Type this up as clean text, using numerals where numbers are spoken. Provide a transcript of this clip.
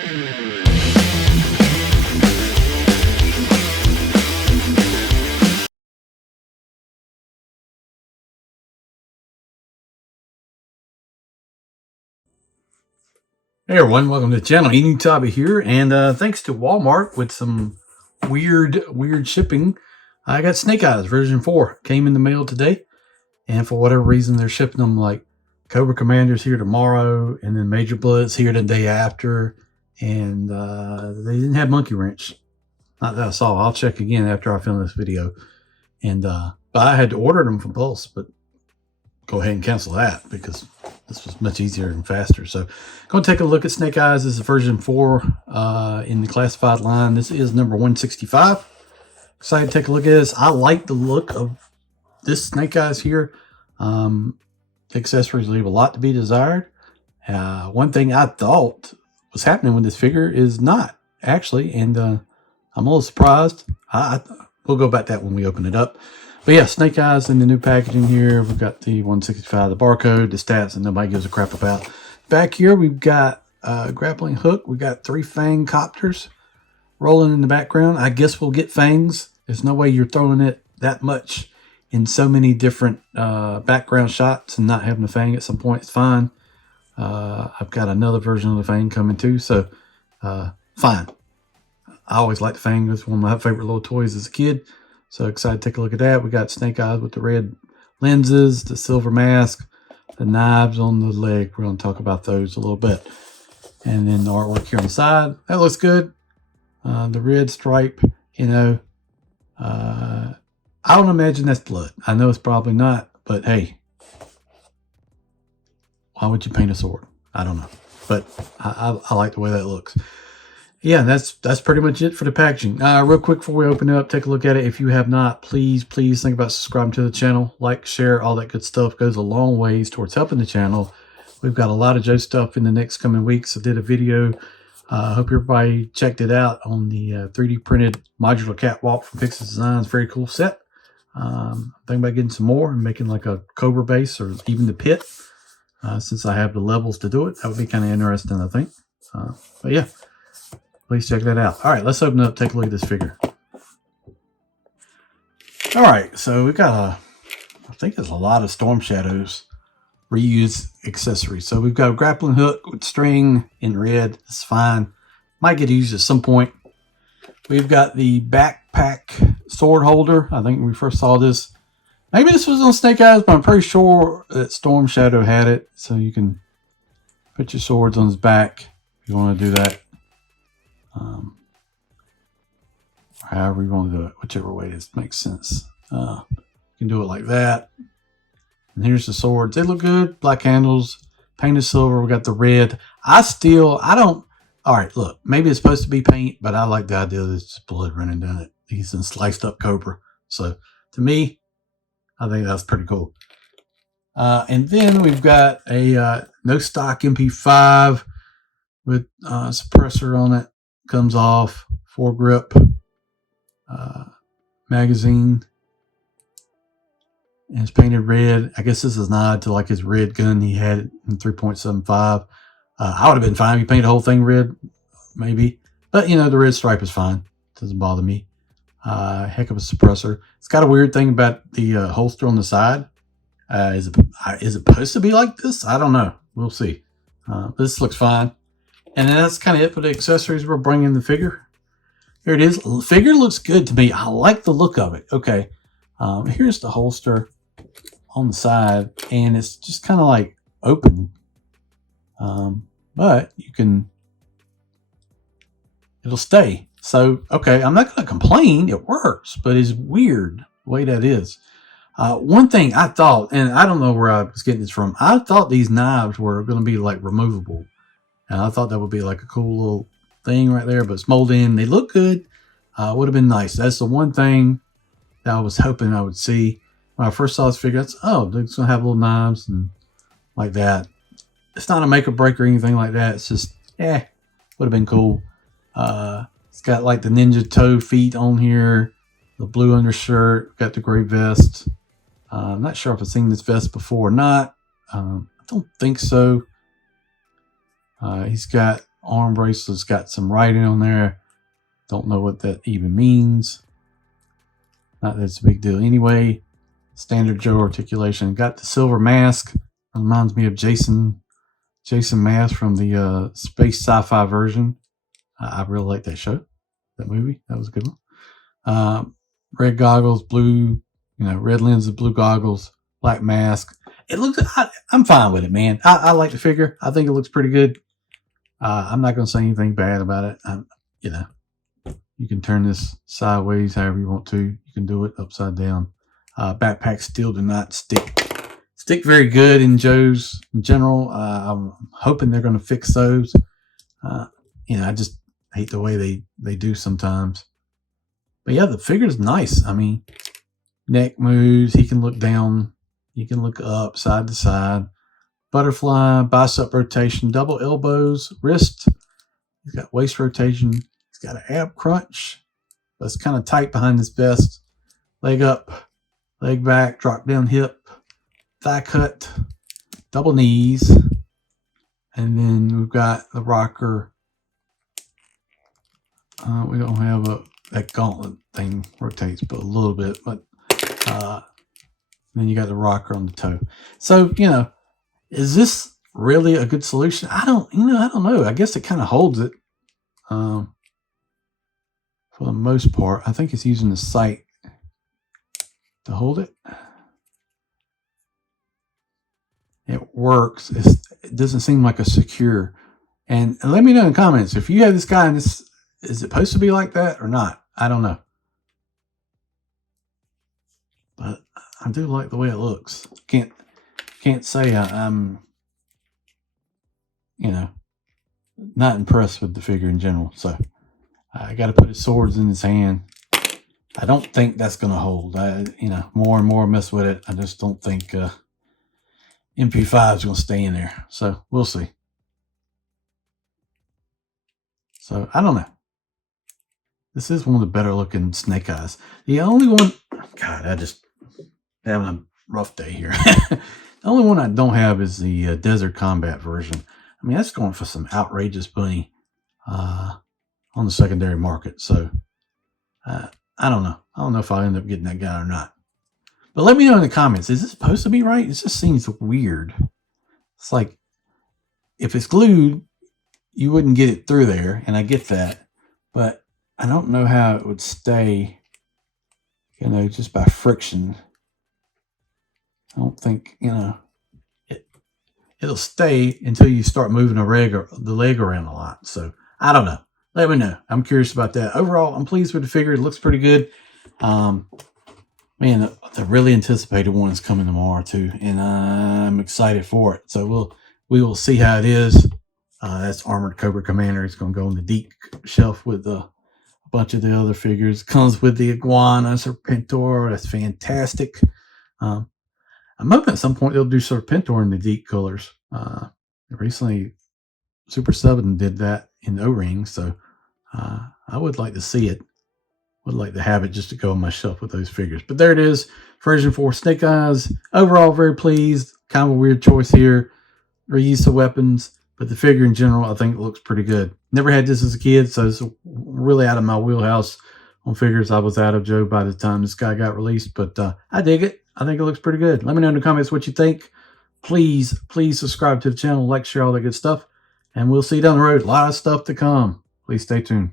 Hey everyone, welcome to the channel. Enewtabie here, and thanks to Walmart with some weird shipping, I got Snake Eyes version 4. Came in the mail today, and for whatever reason they're shipping them like Cobra Commander's here tomorrow, and then Major Blood's here the day after, and they didn't have Monkey Wrench. Not that I saw. I'll check again after I film this video. And but I had to order them from Pulse, but go ahead and cancel that because this was much easier and faster. So go take a look at Snake Eyes. This is version 4 in the classified line. This is number 165. Excited to take a look at this. I like the look of this Snake Eyes here. Accessories leave a lot to be desired. One thing I thought was happening with this figure is not actually, and I'm a little surprised. We'll go back to that when we open it up. But yeah, Snake Eyes in the new packaging here. We've got the 165, the barcode, the stats, and nobody gives a crap about. Back here, we've got a grappling hook. We've got 3 fang copters rolling in the background. I guess we'll get fangs. There's no way you're throwing it that much in so many different background shots and not having a fang at some point. It's fine. I've got another version of the fang coming too, so fine. I always liked the fang. It was one of my favorite little toys as a kid. So excited to take a look at that. We got Snake Eyes with the red lenses, the silver mask, the knives on the leg. We're going to talk about those a little bit. And then the artwork here on the side. That looks good. The red stripe, you know. I don't imagine that's blood. I know it's probably not, but hey. Why would you paint a sword? I don't know. But I like the way that looks. Yeah, that's pretty much it for the packaging. Real quick before we open it up, take a look at it. If you have not, please think about subscribing to the channel. Like, share, all that good stuff goes a long ways towards helping the channel. We've got a lot of Joe stuff in the next coming weeks. I did a video. I hope everybody checked it out on the 3D printed modular catwalk from Pixel Designs. Very cool set. I'm thinking about getting some more and making like a Cobra base or even the pit. Since I have the levels to do it, that would be kind of interesting, I think. But yeah. Please check that out. All right, let's open it up, take a look at this figure. All right, so we've got I think there's a lot of Storm Shadows reused accessories. So we've got a grappling hook with string in red. It's fine. Might get used at some point. We've got the backpack sword holder. I think when we first saw this, maybe this was on Snake Eyes, but I'm pretty sure that Storm Shadow had it. So you can put your swords on his back if you want to do that. However you want to do it, whichever way this makes sense. You can do it like that. And here's the swords. They look good. Black handles, painted silver. We got the red. I don't. All right, look. Maybe it's supposed to be paint, but I like the idea that it's blood running down it. He's in sliced up Cobra. So to me, I think that's pretty cool. And then we've got a no stock MP5 with suppressor on it. Comes off, foregrip, magazine, and it's painted red. I guess this is an nod to like his red gun he had in 3.75. I would have been fine if you painted the whole thing red, maybe. But, you know, the red stripe is fine. Doesn't bother me. Heck of a suppressor. It's got a weird thing about the holster on the side. Is it supposed to be like this? I don't know. We'll see. This looks fine. And then that's kind of it for the accessories we're bringing the figure. Here it is. The figure looks good to me. I like the look of it. Okay. Here's the holster on the side. And it's just kind of like open. But you can... It'll stay. So, okay. I'm not going to complain. It works. But it's weird the way that is. One thing I thought, and I don't know where I was getting this from. I thought these knives were going to be like removable. And I thought that would be like a cool little thing right there, but it's molded in. They look good. Would have been nice. That's the one thing that I was hoping I would see. When I first saw this figure, oh, they're just going to have little knives and like that. It's not a make or break or anything like that. It's just, would have been cool. It's got like the ninja toe feet on here, the blue undershirt, got the gray vest. I'm not sure if I've seen this vest before or not. I don't think so. He's got arm bracelet's got some writing on there. Don't know what that even means. Not that it's a big deal anyway. Standard Joe articulation. Got the silver mask. Reminds me of Jason Mask from the space sci-fi version. I really like that show, that movie. That was a good one. Red goggles, blue, red lenses, blue goggles, black mask. It looks. I'm fine with it, man. I like the figure. I think it looks pretty good. I'm not going to say anything bad about it. You can turn this sideways however you want to. You can do it upside down. Backpacks still do not stick very good in Joe's in general. I'm hoping they're going to fix those. I just hate the way they do sometimes. But yeah, the figure's nice. I mean, neck moves. He can look down. He can look up, side to side. Butterfly, bicep rotation, double elbows, wrist. He's got waist rotation. He's got an ab crunch. But it's kind of tight behind his vest. Leg up, leg back, drop down hip, thigh cut, double knees. And then we've got the rocker. We don't have that gauntlet thing rotates but a little bit, but then you got the rocker on the toe. So, is this really a good solution? I don't know. I guess it kind of holds it for the most part. I think it's using the sight to hold it. It works. It doesn't seem like a secure. And let me know in the comments if you have this guy and this. Is it supposed to be like that or not? I don't know. But I do like the way it looks. Can't say I'm not impressed with the figure in general. So I got to put his swords in his hand. I don't think that's going to hold. More and more I mess with it. I just don't think MP5 is going to stay in there. So we'll see. So I don't know. This is one of the better looking Snake Eyes. The only one, God, I just having a rough day here. The only one I don't have is the Desert Combat version. I mean, that's going for some outrageous money on the secondary market. So I don't know. I don't know if I'll end up getting that guy or not. But let me know in the comments. Is this supposed to be right? It just seems weird. It's like if it's glued, you wouldn't get it through there, and I get that. But I don't know how it would stay, just by friction. I don't think, it'll stay until you start moving the leg around a lot. So I don't know. Let me know. I'm curious about that. Overall, I'm pleased with the figure. It looks pretty good. Man, the really anticipated one is coming tomorrow too, and I'm excited for it. So we will see how it is. That's Armored Cobra Commander. It's going to go on the deep shelf with a bunch of the other figures. Comes with the Iguana Serpentor. That's fantastic. I'm hoping at some point they'll do Serpentor in the deep colors. Recently, Super 7 did that in O-Ring, so I would like to see it. Would like to have it just to go on my shelf with those figures. But there it is. Version 4 Snake Eyes. Overall, very pleased. Kind of a weird choice here. Reuse the weapons. But the figure in general, I think it looks pretty good. Never had this as a kid, so it's really out of my wheelhouse on figures. I was out of Joe by the time this guy got released. But I dig it. I think it looks pretty good. Let me know in the comments what you think. Please subscribe to the channel. Like, share, all that good stuff. And we'll see you down the road. A lot of stuff to come. Please stay tuned.